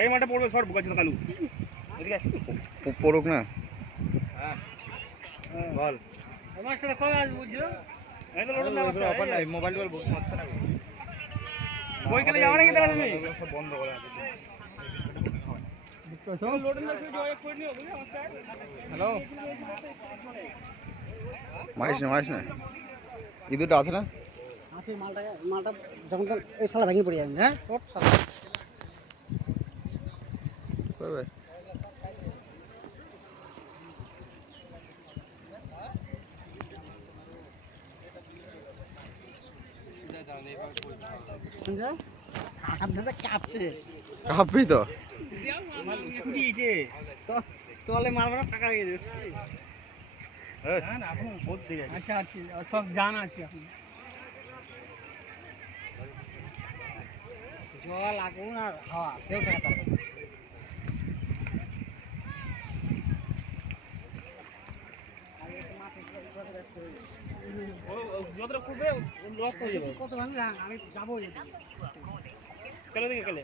এই মাঠে পড়বে শর্ট বুকাচ্ছে কালু এদিকে পড়ুক না। হ্যাঁ বল আমার সাথে কল আজ বুঝছো এই তো লোড না অফার নাই মোবাইল বল বুক হচ্ছে না বই কেন যাও নাকি তাহলে তুমি সব বন্ধ করে আছে তো লোড না করে জয় করে নিও বুঝছো নমস্কার হ্যালো মাইস না এই দুটো আছে না আছে মালটা যখন তখন এই শালা ভেঙে পড়ে যাবে হ্যাঁ ওট শালা কবে শুনছো হাত ধরে কাঁপছে কাঁপবি তো দিয়েছে তো তোলে মারবো না টাকা দিয়ে দেবে না না এখন বহুত দেরি আছে আচ্ছা আছে সব জানা আছে এখন জল আগুন আর হাওয়া কেউ টাকা পারবে যতটা খুববে লস হয়ে যাবে কত ভাঙি আমি যাবো কেলে দিকে কেলে